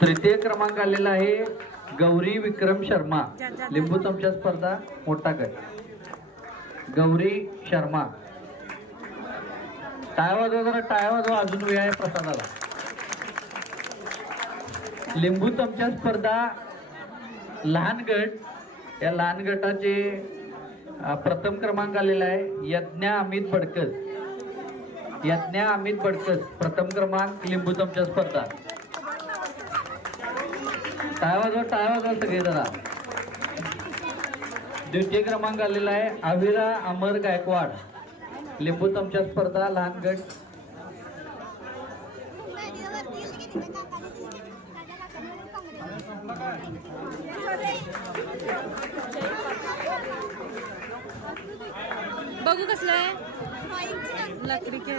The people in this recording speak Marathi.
तृतीय क्रमांक आलेला आहे गौरी विक्रम शर्मा, लिंबू चमचा स्पर्धा मोठा गट। गौरी शर्मा, टाळ्या वाजवा जरा, टाळ्या वाजवा अजून वेळ आहे प्रसादाला। लिंबू चमचा स्पर्धा लहान गट, या लहान गटाचे प्रथम क्रमांक आलेला आहे यज्ञा अमित बडकस। यज्ञा अमित बडकस प्रथम क्रमांक लिंबू चमचा स्पर्धा। टाळ्या वाजवा सगळे जरा। द्वितीय क्रमांक आलेला आहे अविरा अमर गायकवाड, लिंबू चमचा स्पर्धा लहान गट। बघू कसलं आहे लकडी के